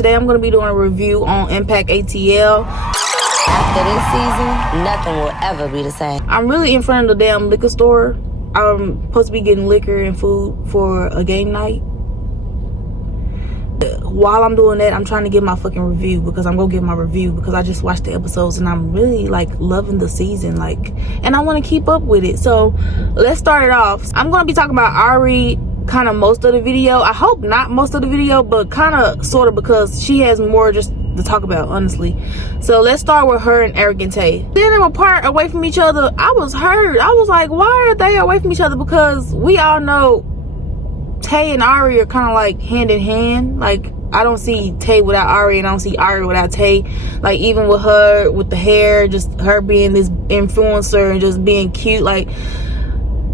Today I'm going to be doing a review on Impact ATL. After this season, nothing will ever be the same. I'm really in front of the damn liquor store. I'm supposed to be getting liquor and food for a game night. While I'm doing that, I'm trying to get my fucking review, because I'm gonna get my review because I just watched the episodes and I'm really like loving the season, like, and I want to keep up with it. So let's start it off. I'm gonna be talking about Ari kind of most of the video. I hope not most of the video, but kind of sort of, because she has more just to talk about, honestly. So let's start with her and Arrogant Tay. Then they were apart, away from each other. I was hurt. I was like, why are they away from each other? Because we all know Tay and Ari are kind of like hand in hand. Like, I don't see Tay without Ari, and I don't see Ari without Tay. Like, even with her, with the hair, just her being this influencer and just being cute, like,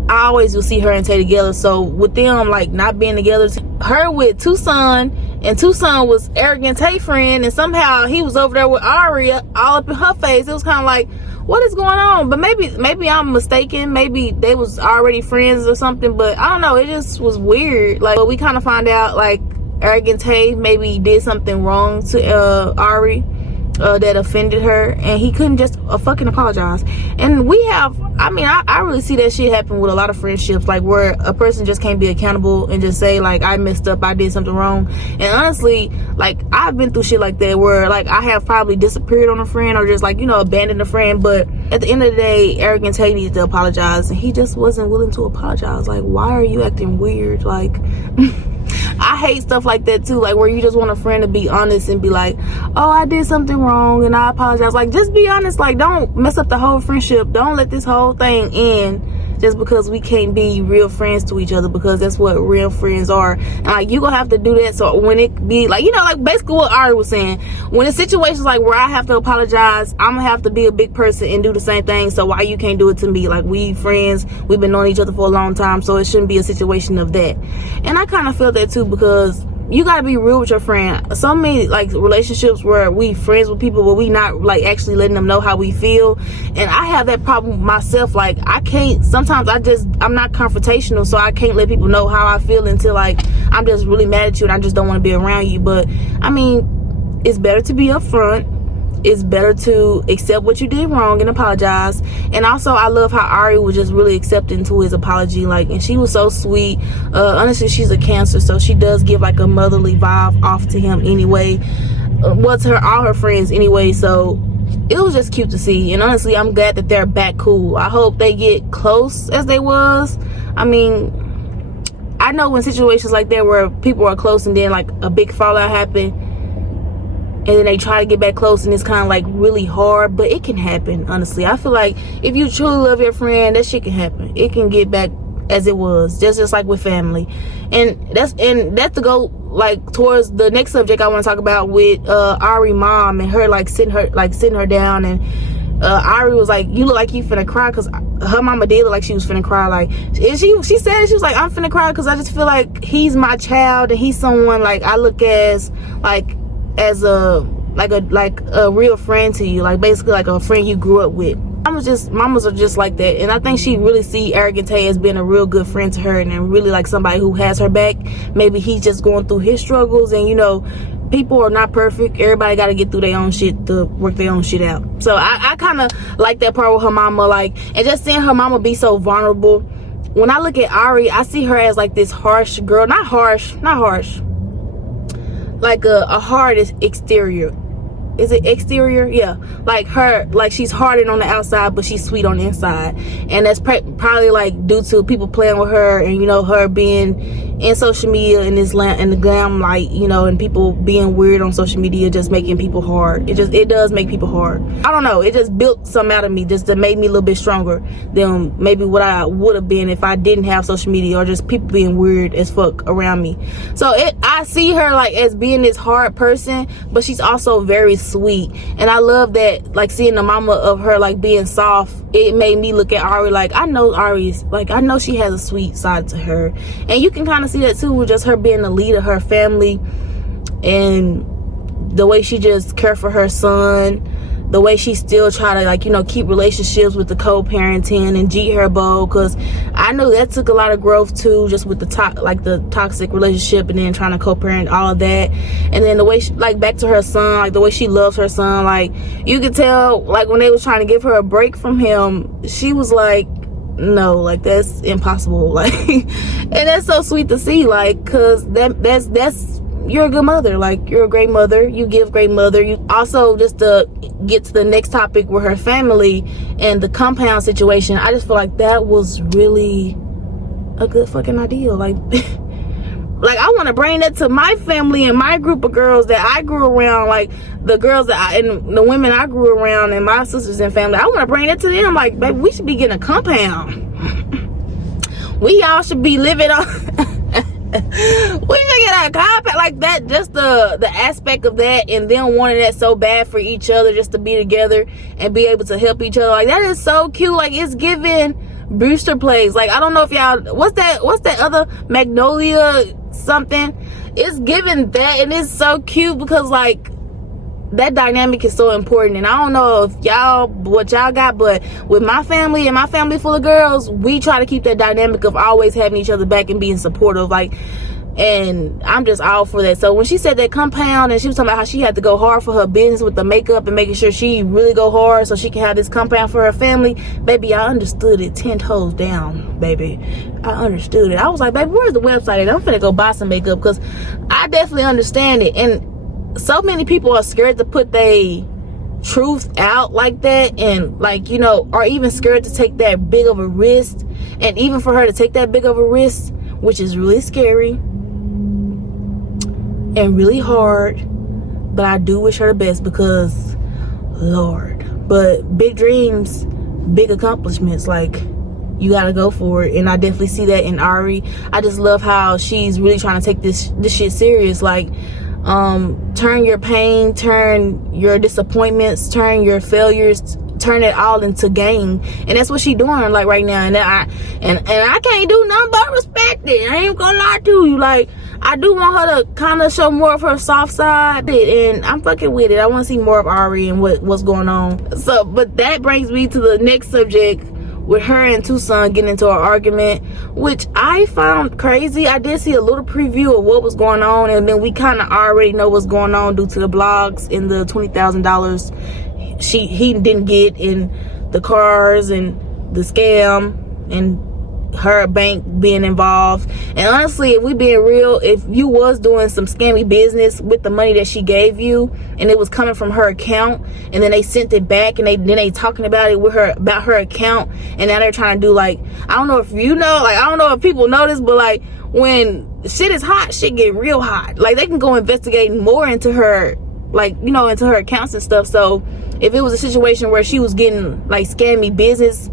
I always will see her and Tay together. So with them like not being together, her with Tucson, and Tucson was Arrogant Tay friend, and somehow he was over there with Ari all up in her face. It was kind of like, what is going on? But maybe I'm mistaken. Maybe they was already friends or something, but I don't know. It just was weird. Like, but we kind of find out like Arrogant Tay maybe did something wrong to Ari that offended her, and he couldn't just fucking apologize. And we have, I mean, I really see that shit happen with a lot of friendships, like where a person just can't be accountable and just say like, I messed up, I did something wrong. And honestly, like, I've been through shit like that where like I have probably disappeared on a friend or just like, you know, abandoned a friend, but at the end of the day, Arrogant Tay needs to apologize, and he just wasn't willing to apologize. Like, why are you acting weird? Like I hate stuff like that too, like where you just want a friend to be honest and be like, oh, I did something wrong and I apologize. Like, just be honest. Like, don't mess up the whole friendship. Don't let this whole thing end just because we can't be real friends to each other, because that's what real friends are. And like, you gonna have to do that. So when it be like, you know, like basically what Ari was saying, when it's situations like where I have to apologize, I'm gonna have to be a big person and do the same thing. So why you can't do it to me? Like, we friends, we've been knowing each other for a long time, so it shouldn't be a situation of that. And I kind of feel that too, because you gotta be real with your friend. So many like relationships where we friends with people, but we not like actually letting them know how we feel. And I have that problem myself. Like, I can't, sometimes I'm not confrontational, so I can't let people know how I feel until like I'm just really mad at you and I just don't want to be around you. But I mean, it's better to be upfront. It's better to accept what you did wrong and apologize. And also, I love how Ari was just really accepting to his apology, like, and she was so sweet. Honestly, she's a Cancer, so she does give like a motherly vibe off to him anyway. Well, to all her friends anyway. So it was just cute to see. And honestly, I'm glad that they're back cool. I hope they get close as they was. I mean, I know when situations like that where people are close and then like a big fallout happened, and then they try to get back close, and it's kind of like really hard, but it can happen. Honestly, I feel like if you truly love your friend, that shit can happen. It can get back as it was, just like with family. And that's to go like towards the next subject I want to talk about with Ari mom and her like sitting her down, and Ari was like, you look like you finna cry, because her mama did look like she was finna cry. Like, and she said it, she was like, I'm finna cry because I just feel like he's my child, and he's someone like I look as like as a real friend to you, like basically like a friend you grew up with. Mamas are just like that. And I think she really see Arrogant Tay as being a real good friend to her, and then really like somebody who has her back. Maybe he's just going through his struggles, and you know, people are not perfect. Everybody got to get through their own shit to work their own shit out. So I kind of like that part with her mama, like, and just seeing her mama be so vulnerable. When I look at Ari, I see her as like this harsh girl. Not harsh, like a hard exterior. Is it exterior? Yeah, like her, like she's hardened on the outside, but she's sweet on the inside. And that's probably like due to people playing with her, and you know, her being in social media in the glam light, you know, and people being weird on social media, just making people hard. It does make people hard. I don't know, it just built something out of me, just to make me a little bit stronger than maybe what I would have been if I didn't have social media, or just people being weird as fuck around me. So I see her like as being this hard person, but she's also very sweet. And I love that, like seeing the mama of her like being soft, it made me look at Ari like, I know Ari's like, I know she has a sweet side to her. And you can kind of see that too with just her being the lead of her family, and the way she just cared for her son, the way she still try to, like, you know, keep relationships with the co-parenting and G her beau, because I know that took a lot of growth too, just with the toxic relationship and then trying to co-parent all of that. And then the way she, like, back to her son, like the way she loves her son, like you could tell, like when they was trying to give her a break from him, she was like, no, like that's impossible. Like, and that's so sweet to see, like, because that's you're a good mother. Like, you're a great mother, you give great mother. You also, just to get to the next topic with her family and the compound situation, I just feel like that was really a good fucking idea. Like like I want to bring that to my family and my group of girls that I grew around, like the girls and the women I grew around and my sisters and family. I want to bring it to them. Like, baby, we should be getting a compound. We all should be living on we should get a compound like that. Just the aspect of that, and them wanting that so bad for each other, just to be together and be able to help each other. Like, that is so cute. Like, it's giving Brewster Plays. Like, I don't know if y'all, what's that other Magnolia something? It's giving that, and it's so cute because, like, that dynamic is so important. And I don't know if what y'all got, but with my family and my family full of girls, we try to keep that dynamic of always having each other back and being supportive. Like, and I'm just all for that. So when she said that compound, and she was talking about how she had to go hard for her business with the makeup and making sure she really go hard so she can have this compound for her family, baby, I understood it 10 toes down, baby. I understood it. I was like, baby, where's the website at? I'm finna go buy some makeup, because I definitely understand it. And so many people are scared to put their truth out like that, and, like, you know, are even scared to take that big of a risk. And even for her to take that big of a risk, which is really scary and really hard, but I do wish her the best, because Lord. But big dreams, big accomplishments, like, you gotta go for it. And I definitely see that in Ari. I just love how she's really trying to take this shit serious. Like, turn your pain, turn your disappointments, turn your failures, turn it all into gain. And that's what she doing, like, right now. And I can't do nothing but respect it. I ain't gonna lie to you. Like, I do want her to kind of show more of her soft side, and I'm fucking with it. I want to see more of Ari and what's going on. So, but that brings me to the next subject, with her and Tucson getting into an argument, which I found crazy. I did see a little preview of what was going on, and then we kind of already know what's going on due to the blogs and the $20,000 he didn't get in the cars and the scam and her bank being involved. And honestly, if we being real, if you was doing some scammy business with the money that she gave you, and it was coming from her account, and then they sent it back, and they talking about it with her, about her account, and now they're trying to do, like, I don't know if you know, like, I don't know if people know this, but, like, when shit is hot, shit get real hot. Like, they can go investigate more into her, like, you know, into her accounts and stuff. So if it was a situation where she was getting, like, scammy business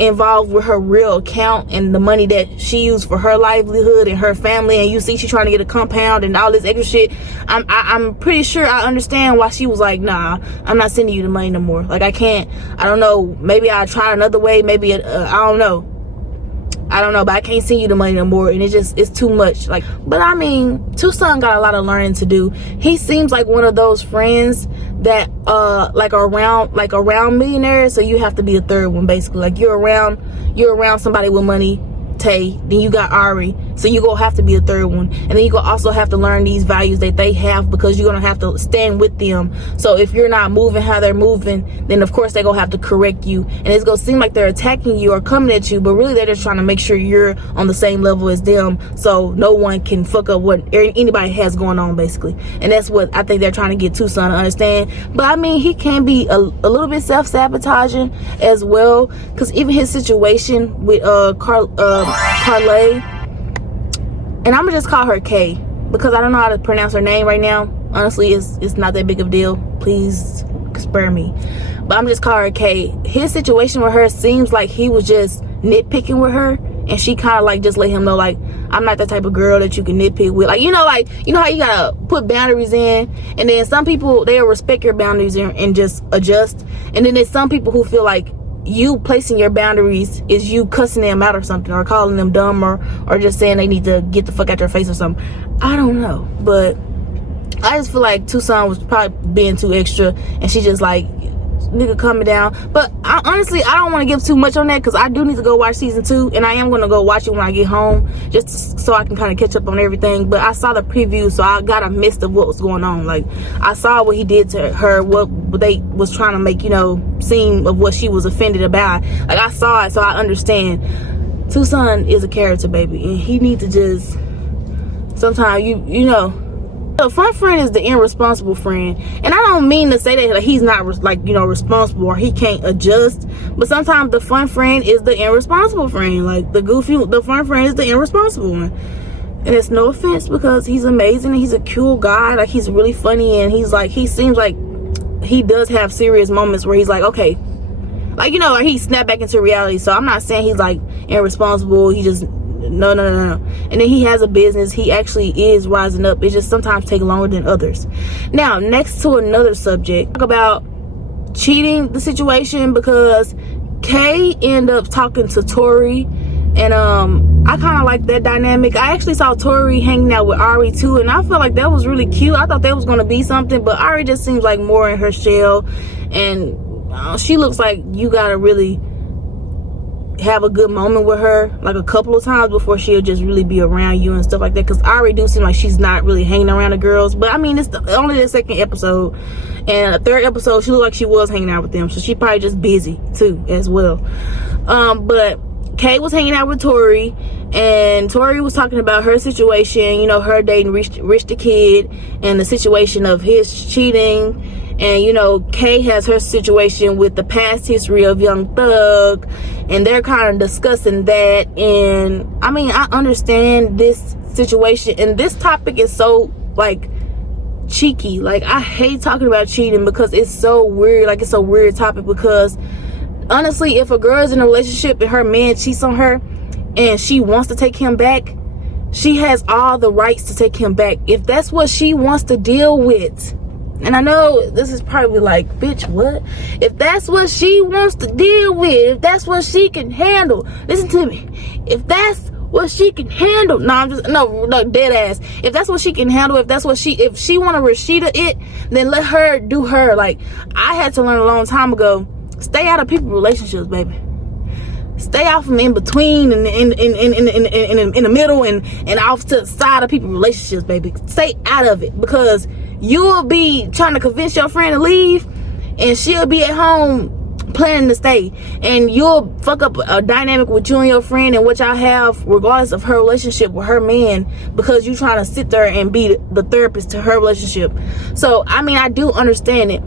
involved with her real account and the money that she used for her livelihood and her family, and you see she's trying to get a compound and all this extra shit, I'm pretty sure I understand why she was like, nah, I'm not sending you the money no more. Like, I can't, I don't know, maybe I'll try another way, maybe I don't know, but I can't send you the money no more. And it's too much. Like, but I mean, Tucson got a lot of learning to do. He seems like one of those friends that like around millionaires, so you have to be a third one, basically. Like, you're around somebody with money, Tay, then you got Ari, so you gonna have to be a third one. And then you gonna also have to learn these values that they have, because you're gonna have to stand with them. So if you're not moving how they're moving, then of course they're gonna have to correct you, and it's gonna seem like they're attacking you or coming at you, but really they're just trying to make sure you're on the same level as them, so no one can fuck up what anybody has going on, basically. And that's what I think they're trying to get Tucson to understand. But I mean, he can be a little bit self-sabotaging as well, because even his situation with Carlay, and I'm gonna just call her Kay, because I don't know how to pronounce her name right now. Honestly, it's not that big of a deal. Please spare me. But I'm just calling her Kay. His situation with her seems like he was just nitpicking with her, and she kind of like just let him know, like, I'm not that type of girl that you can nitpick with. Like, you know how you gotta put boundaries in, and then some people, they'll respect your boundaries and just adjust. And then there's some people who feel like you placing your boundaries is you cussing them out or something, or calling them dumb, or just saying they need to get the fuck out your face or something. I don't know, but I just feel like Tucson was probably being too extra, and she just like nigga coming down. But honestly, I don't want to give too much on that because I do need to go watch season 2, and I am going to go watch it when I get home just so I can kind of catch up on everything. But I saw the preview, so I got a mist of what was going on. Like, I saw what he did to her, what they was trying to make, you know, seem of what she was offended about. Like, I saw it, so I understand. Tucson is a character, baby, and he needs to just sometimes you know. The fun friend is the irresponsible friend, and I don't mean to say that like he's not responsible or he can't adjust, but sometimes the fun friend is the irresponsible friend. Like the fun friend is the irresponsible one, and it's no offense because he's amazing and he's a cool guy. Like, he's really funny, and he seems like he does have serious moments where he's like, okay, like, you know, like he snapped back into reality. So I'm not saying he's like irresponsible. He just no. And then he has a business. He actually is rising up. It just sometimes takes longer than others. Now, next to another subject, talk about cheating the situation, because Kay ended up talking to Tori, and I kind of like that dynamic. I actually saw Tori hanging out with Ari too, and I felt like that was really cute. I thought that was going to be something, but Ari just seems like more in her shell, and she looks like you gotta really have a good moment with her like a couple of times before she'll just really be around you and stuff like that, because I already do seem like she's not really hanging around the girls. But I mean, it's only the second episode, and the third episode she looked like she was hanging out with them, so she probably just busy too as well. But Kay was hanging out with Tori, and Tori was talking about her situation, you know, her dating Rich the Kid and the situation of his cheating. And, you know, Kay has her situation with the past history of Young Thug, and they're kind of discussing that. And I mean, I understand this situation, and this topic is so like cheeky. Like, I hate talking about cheating because it's so weird. Like, it's a weird topic because honestly, if a girl is in a relationship and her man cheats on her and she wants to take him back, she has all the rights to take him back if that's what she wants to deal with. And I know this is probably like, bitch, what? If that's what she wants to deal with, if that's what she can handle, listen to me. If that's what she can handle, no, dead ass. If that's what she can handle, if she want to Rashida it, then let her do her. Like, I had to learn a long time ago, stay out of people's relationships, baby. Stay out from in between and in the middle and off to the side of people's relationships, baby. Stay out of it, because you'll be trying to convince your friend to leave and she'll be at home planning to stay, and you'll fuck up a dynamic with you and your friend and what y'all have regardless of her relationship with her man, because you trying to sit there and be the therapist to her relationship. So I mean, I do understand it,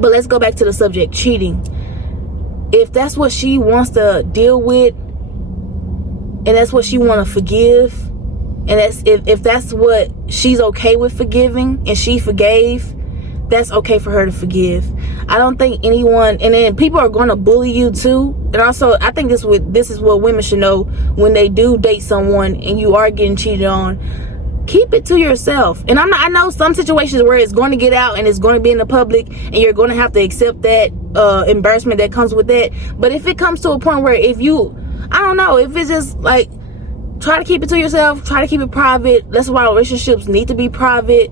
but let's go back to the subject, cheating. If that's what she wants to deal with, and that's what she want to forgive, and that's if that's what she's okay with forgiving, and she forgave, that's okay for her to forgive. I don't think anyone, and then people are going to bully you too. And also, I think this is what women should know when they do date someone and you are getting cheated on. Keep it to yourself. And I know some situations where it's going to get out and it's going to be in the public, and you're going to have to accept that embarrassment that comes with that. But if it comes to a point where if it's just like, try to keep it to yourself, try to keep it private. That's why relationships need to be private.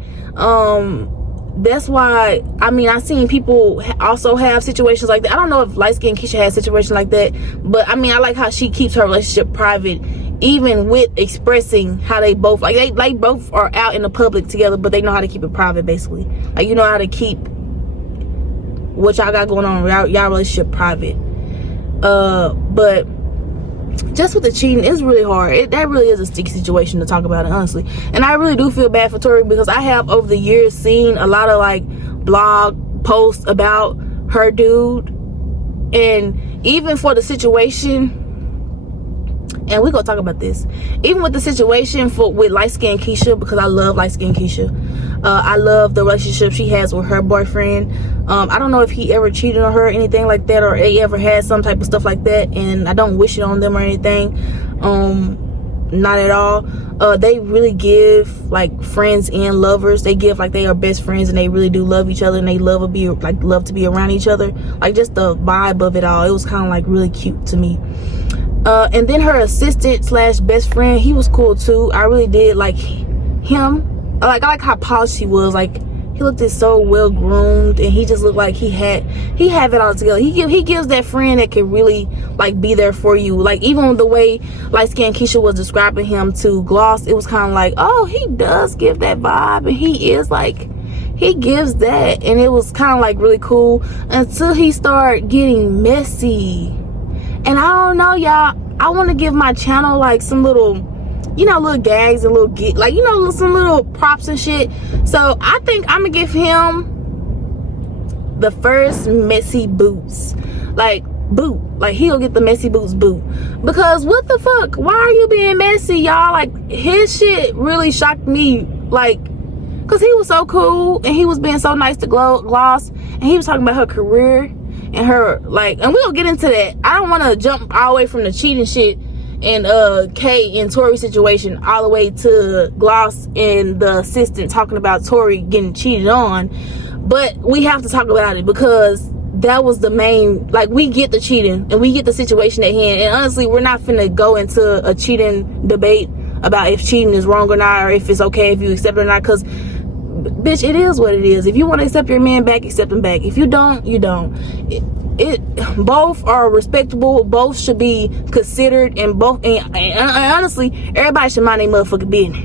That's why, I mean, I've seen people also have situations like that. I don't know if light-skinned Keisha has a situation like that, but I mean, I like how she keeps her relationship private, even with expressing how they both, like, they both are out in the public together, but they know how to keep it private, basically. Like, you know how to keep what y'all got going on, y'all relationship private. But just with the cheating, it's really hard. That really is a sticky situation to talk about it, honestly. And I really do feel bad for Tori, because I have over the years seen a lot of like blog posts about her dude, and even for the situation, and we're gonna talk about this, even with the situation with light-skinned Keisha, because I love light-skinned Keisha. I love the relationship she has with her boyfriend. I don't know if he ever cheated on her or anything like that, or they ever had some type of stuff like that, and I don't wish it on them or anything. Not at all. They really give like friends and lovers, they give like they are best friends, and they really do love each other, and they love to be around each other. Like, just the vibe of it all, it was kind of like really cute to me. And then her assistant / best friend, he was cool too. I really did like him. I like how polished he was. Like, He looked so well groomed, and he just looked like he have it all together. He gives that friend that can really like be there for you. Like even the way light skinned Keisha was describing him to Gloss, it was kind of like, oh, he does give that vibe, and he is like, he gives that, and it was kind of like really cool until he started getting messy. And I don't know, y'all. I want to give my channel like some little, you know, little gags and little like, you know, some little props and shit. So I think I'm gonna give him the first messy boots, like he'll get the messy boots boot, because what the fuck, why are you being messy, y'all? Like his shit really shocked me, like, because he was so cool and he was being so nice to Gloss, and he was talking about her career and her, like, and we'll get into that. I don't want to jump all the way from the cheating shit and Kay and Tori situation all the way to Gloss and the assistant talking about Tori getting cheated on. But we have to talk about it because that was the main, like, we get the cheating and we get the situation at hand. And honestly, we're not finna go into a cheating debate about if cheating is wrong or not, or if it's okay if you accept it or not, because bitch, it is what it is. If you want to accept your man back, accept him back. If you don't, you don't. Both are respectable, both should be considered, and both, and honestly, everybody should mind their motherfucking business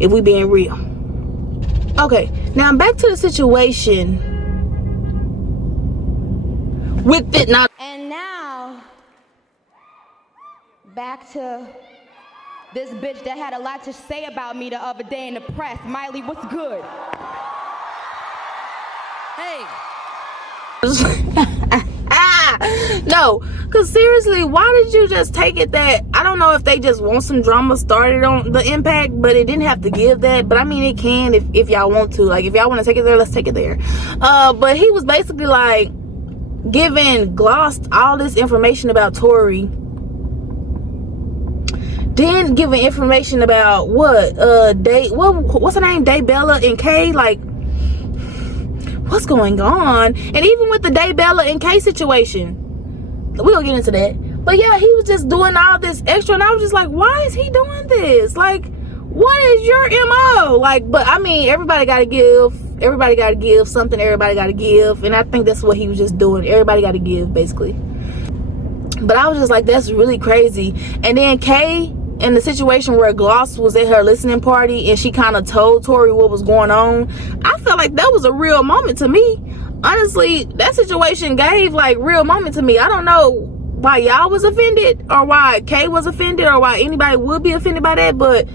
if we being real. Okay, now back to the situation with it now. And now back to this bitch that had a lot to say about me the other day in the press. Miley, what's good? Hey. No, because seriously, why did you just take it that, I don't know if they just want some drama started on the Impact, but it didn't have to give that. But I mean, it can if y'all want to. Like, if y'all want to take it there, let's take it there. But he was basically like giving Gloss all this information about Tori, then giving information about what's her name, Daybella and Kay. Like, what's going on? And even with the Daybella and Kay situation, we'll get into that. But yeah, he was just doing all this extra, and I was just like, why is he doing this? Like, what is your MO? Like, but I mean, everybody gotta give something, everybody gotta give, and I think that's what he was just doing. Everybody gotta give, basically. But I was just like, that's really crazy. And then Kay, in the situation where Gloss was at her listening party and she kind of told Tori what was going on, I felt like that was a real moment to me. Honestly, that situation gave like real moment to me. I don't know why y'all was offended, or why Kay was offended, or why anybody would be offended by that, but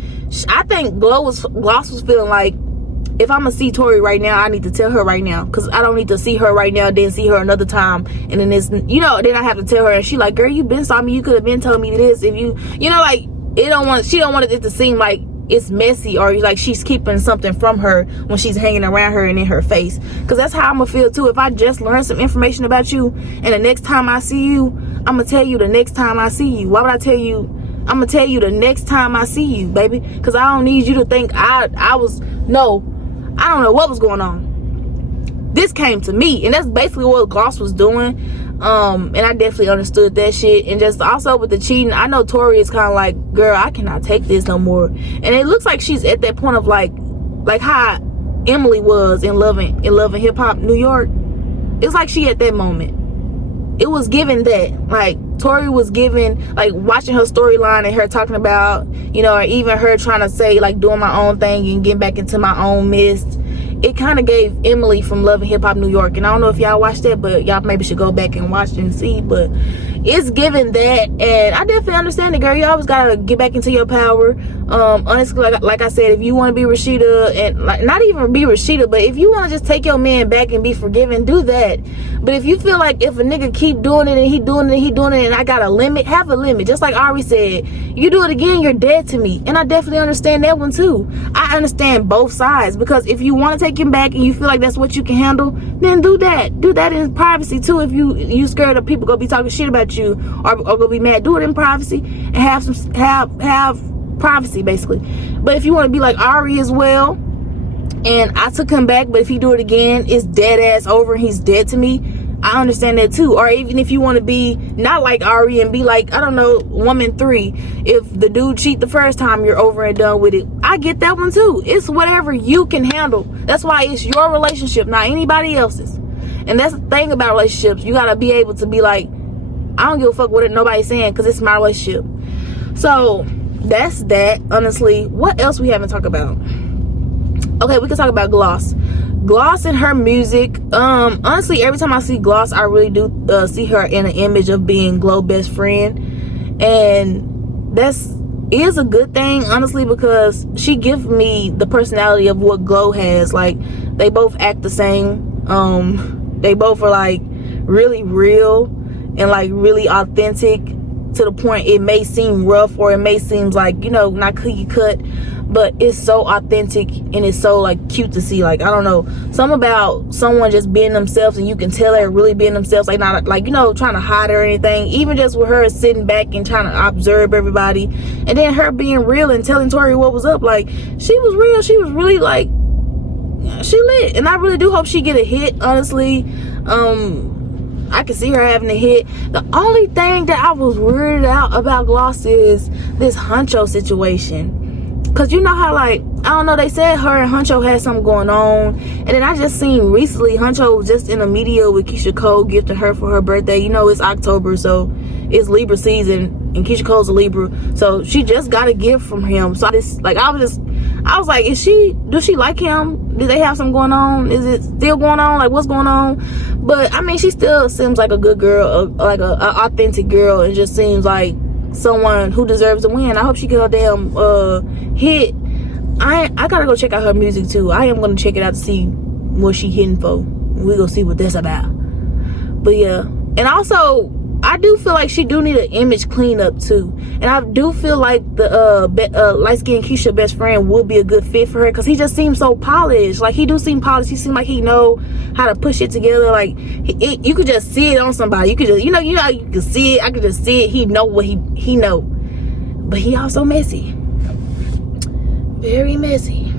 I think Gloss was feeling like, if I'm gonna see Tori right now, I need to tell her right now, because I don't need to see her right now, then see her another time, and then it's, you know, then I have to tell her, and she like, girl, you been saw me, you could have been telling me this, if you know, like, she don't want it to seem like it's messy, or like she's keeping something from her when she's hanging around her and in her face. Because that's how I'm gonna feel too. If I just learned some information about you, and the next time I see you, I'm gonna tell you the next time I see you. Why would I tell you? I'm gonna tell you the next time I see you, baby, because I don't need you to think I don't know what was going on. This came to me, and that's basically what Gloss was doing. And I definitely understood that shit. And just also with the cheating, I know Tori is kind of like, girl, I cannot take this no more. And it looks like she's at that point of like how Emily was in Love and Hip Hop New York. It's like she at that moment. It was given that, like, Tori was given, like, watching her storyline and her talking about, you know, or even her trying to say, like, doing my own thing and getting back into my own mist. It kind of gave Emily from Love and Hip Hop New York. And I don't know if y'all watched that, but y'all maybe should go back and watch it and see. But it's given that, and I definitely understand it, girl. You always gotta get back into your power. Honestly, like I said, if you want to be Rashida, and like, not even be Rashida, but if you want to just take your man back and be forgiven, do that. But if you feel like if a nigga keep doing it and he doing it and I got a limit, have a limit. Just like Ari said, you do it again, you're dead to me. And I definitely understand that one too. I understand both sides, because if you want to take him back and you feel like that's what you can handle, then do that. Do that in privacy too. If you scared of people gonna be talking shit about you, or gonna be mad, do it in privacy and have privacy, basically. But if you want to be like Ari as well, and I took him back, but if he do it again, it's dead ass over and he's dead to me, I understand that too. Or even if you want to be not like Ari and be like, I don't know, woman 3, if the dude cheat the first time, you're over and done with it. I get that one too. It's whatever you can handle. That's why it's your relationship, not anybody else's. And that's the thing about relationships. You gotta be able to be like, I don't give a fuck what nobody's saying, because it's my relationship. So that's that. Honestly, what else we haven't talked about? Okay, we can talk about Gloss and her music. Honestly, every time I see Gloss, I really do see her in an image of being Glow best friend, and that's is a good thing, honestly, because she gives me the personality of what Glow has. Like, they both act the same. They both are like really real and like really authentic, to the point it may seem rough, or it may seem like, you know, not cookie cut, but it's so authentic and it's so like cute to see. Like, I don't know, something about someone just being themselves, and you can tell they're really being themselves, like not like, you know, trying to hide or anything. Even just with her sitting back and trying to observe everybody, and then her being real and telling Tori what was up. Like, she was real. She was really like, she lit, and I really do hope she get a hit, honestly. I can see her having a hit. The only thing that I was weirded out about Gloss is this Huncho situation. Because you know how, like, I don't know, they said her and Huncho had something going on. And then I just seen recently Huncho was just in a media with Keisha Cole gifting her for her birthday. You know, it's October, so it's Libra season, and Keisha Cole's a Libra. So she just got a gift from him. So I was like, does she like him? Do they have something going on? Is it still going on? Like, what's going on? But I mean, she still seems like a good girl, like a authentic girl. It just seems like someone who deserves to win. I hope she get a damn hit. I gotta go check out her music too. I am gonna check it out to see what she hitting for. We gonna see what that's about. But yeah, and also I do feel like she do need an image cleanup too, and I do feel like the light-skinned Keisha best friend would be a good fit for her, because he just seems so polished. Like, he do seem polished. He seems like he know how to push it together. Like, you could just see it on somebody. You could just, you know, you can see it. I could just see it. He know what he know, but he also messy, very messy.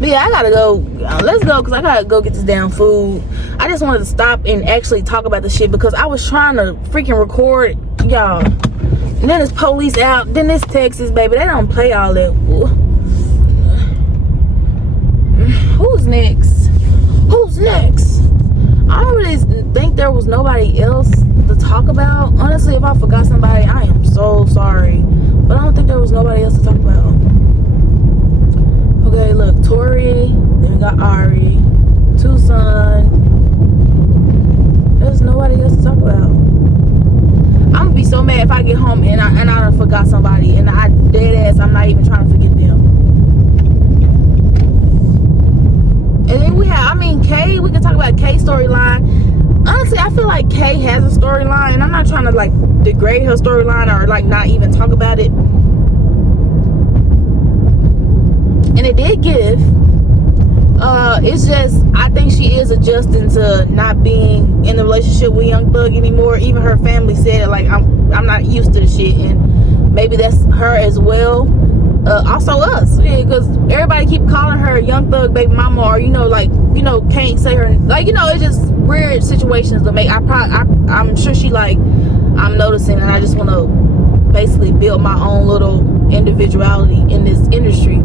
But yeah, I gotta go. Let's go, because I gotta go get this damn food. I just wanted to stop and actually talk about the shit, because I was trying to freaking record, y'all. And then it's police out. Then it's Texas, baby. They don't play all that. Who's next? Who's next? I don't really think there was nobody else to talk about. Honestly, if I forgot somebody, I am so sorry. But I don't think there was nobody else to talk about. Okay, look, Tori, then we got Ari, Tucson. There's nobody else to talk about. I'm gonna be so mad if I get home and I done forgot somebody, and I dead ass, I'm not even trying to forget them. And then we have, I mean, Kay, we can talk about Kay's storyline. Honestly, I feel like Kay has a storyline, and I'm not trying to like degrade her storyline or like not even talk about it. And it did give. It's just, I think she is adjusting to not being in a relationship with Young Thug anymore. Even her family said, like, I'm not used to the shit, and maybe that's her as well. Also us, because everybody keep calling her Young Thug baby mama, or, you know, like, you know, can't say her, like, you know, it's just weird situations to make. I'm sure she like, I'm noticing, and I just want to basically build my own little individuality in this industry.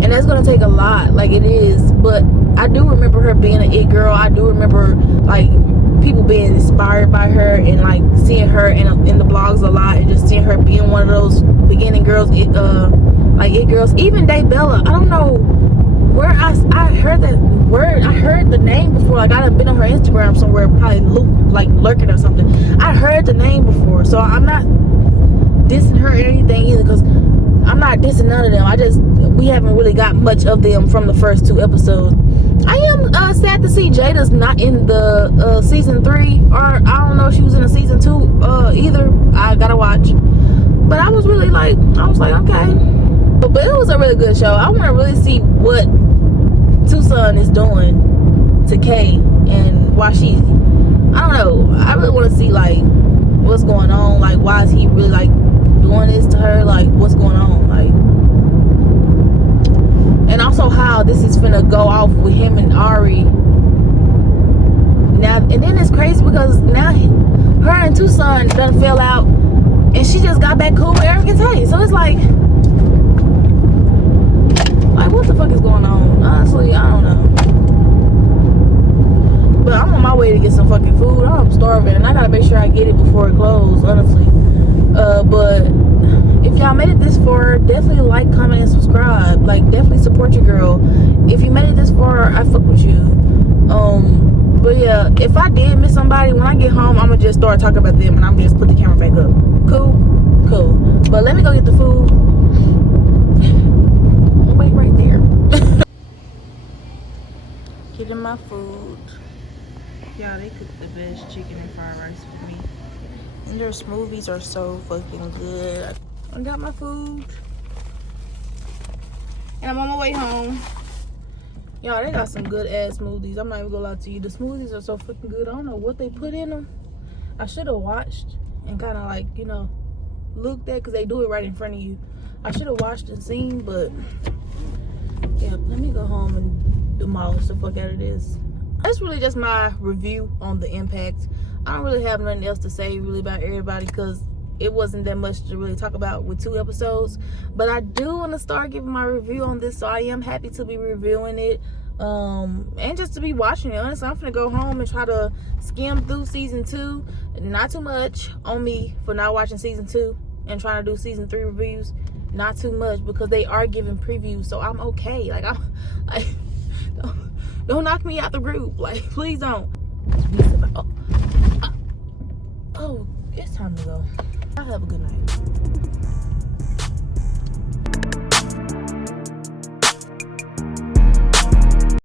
And that's gonna take a lot, like it is. But I do remember her being an it girl. I do remember like people being inspired by her, and like seeing her in the blogs a lot, and just seeing her being one of those beginning girls, like it girls. Even Daybella, I don't know where I heard that word. I heard the name before. Like, I done been on her Instagram somewhere, probably like lurking or something. I heard the name before, so I'm not dissing her or anything either, because I'm not dissing none of them. We haven't really got much of them from the first 2 episodes. I am sad to see Jada's not in the season 3, or I don't know if she was in the season 2 either. I gotta watch. But I was really like, okay. But it was a really good show. I want to really see what Tucson is doing to Kay, and why she, I don't know. I really want to see like what's going on. Like, why is he really like doing this to her? Like, what's going on? Like, and also how this is finna go off with him and Ari now. And then it's crazy in Tucson done fell out, and she just got back cool with Eric and Tay. So it's like what the fuck is going on? Honestly, I don't know. But I'm on my way to get some fucking food. I'm starving, and I gotta make sure I get it before it closes, honestly. But if y'all made it this far, definitely like, comment, and subscribe. Like, definitely support your girl. If you made it this far, I fuck with you. But yeah, if I did miss somebody, when I get home, I'm gonna just start talking about them, and I'm just put the camera back up. Cool? Cool. But let me go get the food. Wait right there. Getting my food. Yeah, they cook the best chicken and fried rice for me. And their smoothies are so fucking good. I got my food. And I'm on my way home. Y'all, they got some good ass smoothies. I'm not even gonna lie to you. The smoothies are so fucking good. I don't know what they put in them. I should have watched and kind of like, you know, looked at, because they do it right in front of you. I should have watched and seen, but yeah, let me go home and demolish the fuck out of this. That's really just my review on the Impact. I don't really have nothing else to say really about everybody, because it wasn't that much to really talk about with 2 episodes. But I do want to start giving my review on this, so I am happy to be reviewing it, and just to be watching it. Honestly, I'm gonna go home and try to skim through season 2. Not too much on me for not watching season 2 and trying to do season 3 reviews. Not too much, because they are giving previews, so I'm okay. Like, I'm like, don't knock me out the group. Like, please don't. Oh, it's time to go. I'll have a good night.